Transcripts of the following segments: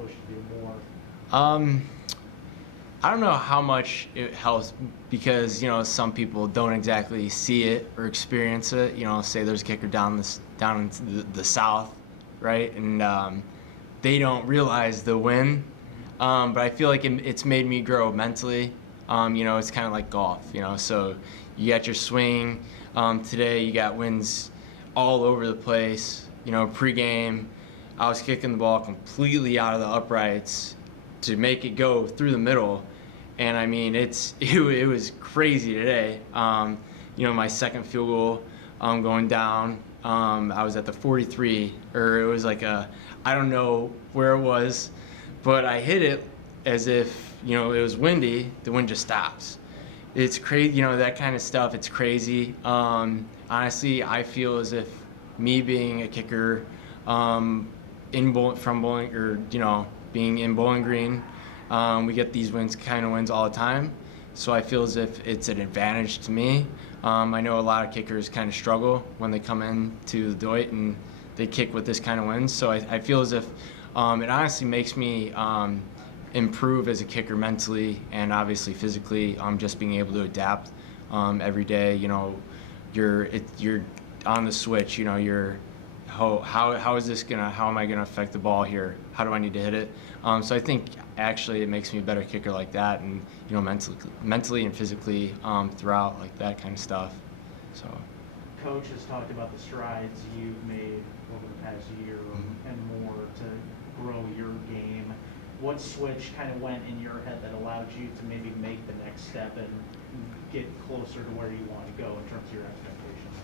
push to do more? Um, I don't know how much it helps because some people don't exactly see it or experience it. Say there's a kicker down in the south, right, and they don't realize the win. But I feel like it's made me grow mentally. It's kind of like golf. So you got your swing. Today you got wins all over the place. Pregame, I was kicking the ball completely out of the uprights to make it go through the middle, and I mean it was crazy today. My second field goal, going down. I was at the 43, or it was like I don't know where it was, but I hit it as if it was windy. The wind just stops. It's crazy, that kind of stuff. It's crazy. Honestly, I feel as if me being a kicker, from Bowling, or being in Bowling Green, we get these kind of wins all the time. So I feel as if it's an advantage to me. I know a lot of kickers kind of struggle when they come into the Deloitte and they kick with this kind of wins. So I feel as if it honestly makes me improve as a kicker mentally and obviously physically. Just being able to adapt every day. You're on the switch. You're how is this how am I gonna affect the ball here? How do I need to hit it? So I think actually it makes me a better kicker like that, and mentally and physically throughout, like that kind of stuff. So. Coach has talked about the strides you've made over the past year and more to grow your game. What switch kind of went in your head that allowed you to maybe make the next step and get closer to where you want to go in terms of your expectations?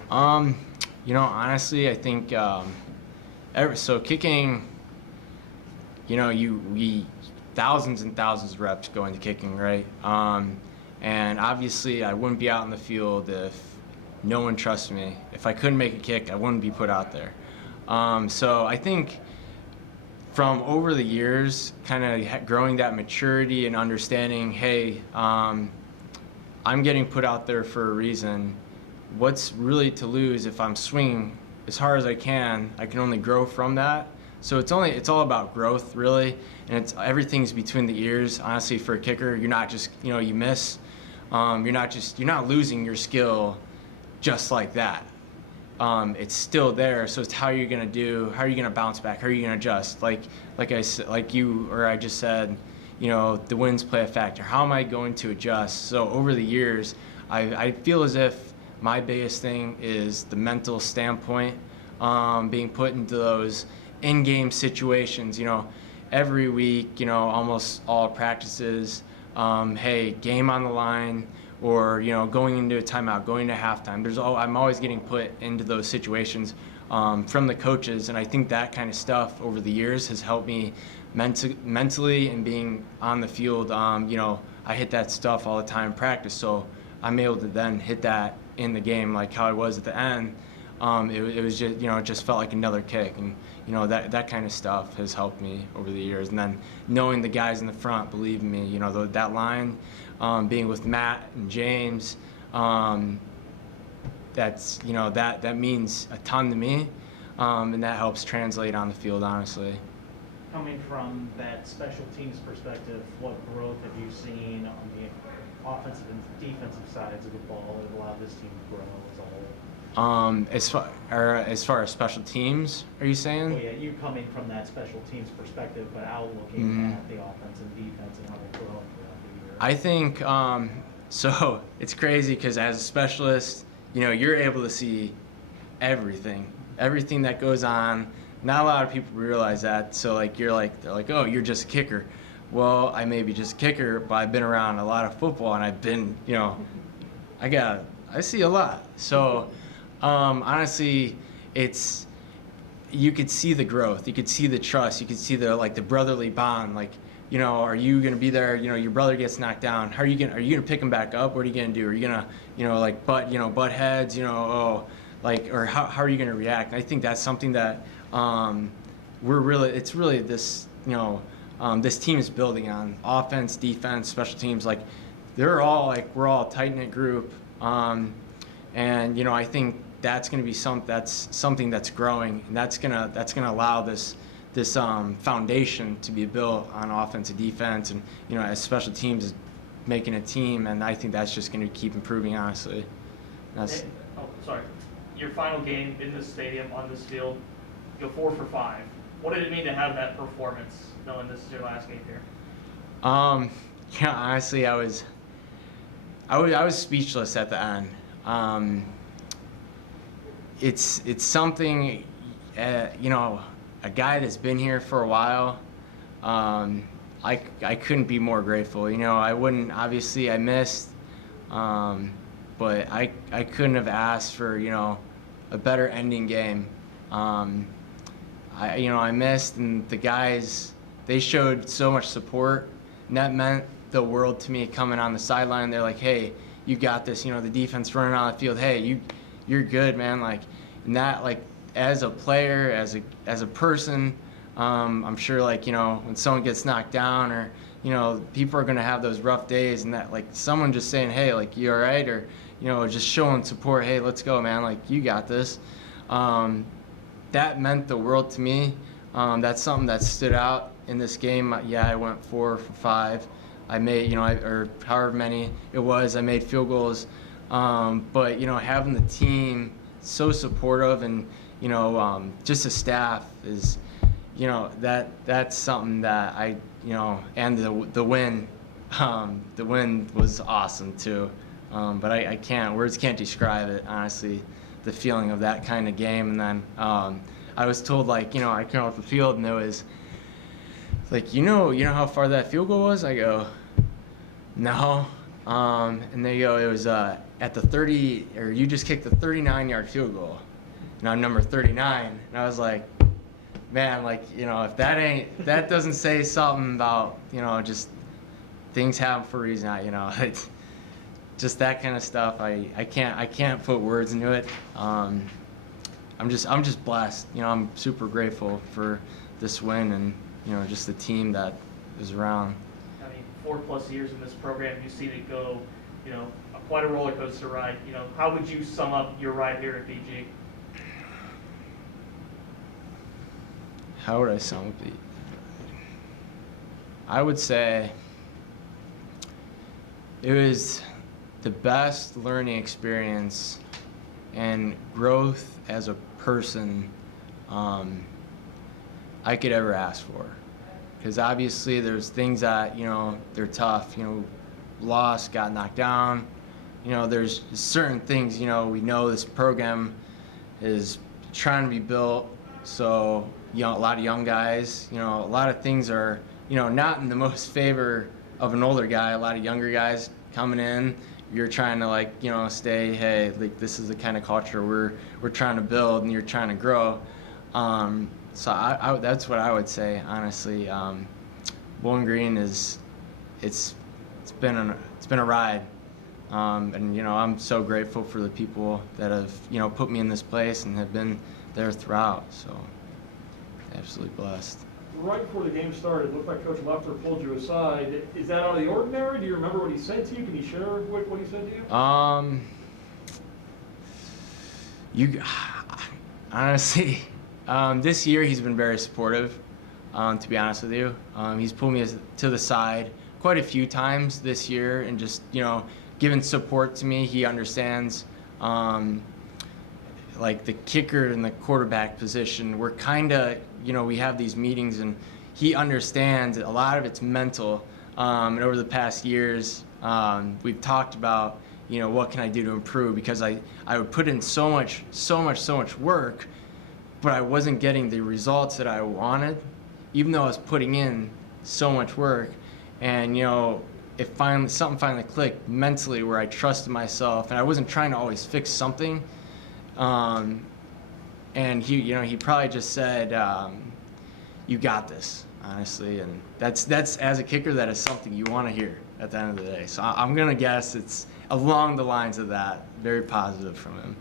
Honestly, I think so kicking. We thousands and thousands of reps go into kicking, right? And obviously, I wouldn't be out in the field if no one trusts me. If I couldn't make a kick, I wouldn't be put out there. So I think from over the years, kind of growing that maturity and understanding, hey, I'm getting put out there for a reason. What's really to lose if I'm swinging as hard as I can? I can only grow from that. So it's all about growth, really, and everything's between the ears. Honestly, for a kicker, you're not just you miss. You're not losing your skill just like that. It's still there. So it's how you're gonna bounce back, how are you gonna adjust? Like I said, I just said, the winds play a factor. How am I going to adjust? So over the years, I feel as if my biggest thing is the mental standpoint, being put into those in-game situations. Every week, almost all practices, hey, game on the line, or going into a timeout, going to halftime. I'm always getting put into those situations from the coaches, and I think that kind of stuff over the years has helped me mentally and being on the field. I hit that stuff all the time in practice, so I'm able to then hit that in the game, like how I was at the end. It was just it just felt like another kick, and that kind of stuff has helped me over the years. And then knowing the guys in the front believe in me, that line, being with Matt and James, that's that means a ton to me, and that helps translate on the field, honestly. Coming from that special teams perspective, what growth have you seen on the offensive and defensive sides of the ball that allowed this team to grow as a whole? As far as special teams, are you saying? Well, yeah, you coming from that special teams perspective, but out looking at the offense and defense and how they're growing throughout the year. I think so. It's crazy because as a specialist, you're able to see everything that goes on. Not a lot of people realize that. So they're like, oh, you're just a kicker. Well, I may be just a kicker, but I've been around a lot of football, and I've been, I see a lot. So. Honestly, you could see the growth, you could see the trust, you could see the brotherly bond. Are you gonna be there? Your brother gets knocked down. Are you gonna pick him back up? What are you gonna do? Are you gonna butt heads? Or how are you gonna react? And I think that's something that it's really this this team is building on. Offense, defense, special teams. We're all a tight knit group. And I think that's going to be something that's growing, and that's gonna allow this this foundation to be built on offense and defense, and as special teams is making a team, and I think that's just going to keep improving, honestly. Sorry. Your final game in this stadium, on this field, you go 4 for 5. What did it mean to have that performance, knowing this is your last game here? Honestly, I was speechless at the end. It's something, a guy that's been here for a while. I couldn't be more grateful. I wouldn't, obviously I missed, but I couldn't have asked for a better ending game. I missed, and the guys, they showed so much support, and that meant the world to me. Coming on the sideline, they're like, "Hey, you got this." The defense running on the field, "Hey, you're good, man." And that, as a player, as a person, I'm sure, when someone gets knocked down, or people are gonna have those rough days, and that, someone just saying, "Hey, you all right?" or just showing support, "Hey, let's go, man. You got this." That meant the world to me. That's something that stood out in this game. Yeah, I went 4 for 5. I made, or however many it was, I made field goals. But having the team so supportive, and just the staff is, that's something that I, and the win, the win was awesome too. But words can't describe it, honestly, the feeling of that kind of game. And then I was told, I came off the field, and it was you know how far that field goal was? I go, no. And they go, it was at the 30, or you just kicked the 39-yard field goal, and I'm number 39. And I was like, man, if that doesn't say something about, just things happen for a reason. It's just that kind of stuff. I can't put words into it. I'm just blessed. I'm super grateful for this win, and just the team that is around. 4+ years in this program, you've seen it go, quite a roller coaster ride. How would you sum up your ride here at BG? How would I sum up it? I would say it was the best learning experience and growth as a person I could ever ask for. Because obviously there's things that, they're tough. Lost, got knocked down. There's certain things, we know this program is trying to be built. So, a lot of young guys, a lot of things are, not in the most favor of an older guy. A lot of younger guys coming in. You're trying to stay, hey, this is the kind of culture we're trying to build, and you're trying to grow. So I that's what I would say, honestly. Bowling Green it's been a ride, and I'm so grateful for the people that have put me in this place and have been there throughout. So absolutely blessed. Right before the game started, it looked like Coach Lefter pulled you aside. Is that out of the ordinary? Do you remember what he said to you? Can you share what he said to you? Honestly, this year he's been very supportive, to be honest with you. He's pulled me to the side quite a few times this year, and just, giving support to me. He understands, the kicker and the quarterback position, we're kind of, we have these meetings, and he understands a lot of it's mental. And over the past years, we've talked about, what can I do to improve, because I would put in so much work, but I wasn't getting the results that I wanted, even though I was putting in so much work. And something finally clicked mentally, where I trusted myself, and I wasn't trying to always fix something. And he probably just said, "You got this," honestly. And that's as a kicker, that is something you want to hear at the end of the day. So I'm gonna guess it's along the lines of that. Very positive from him.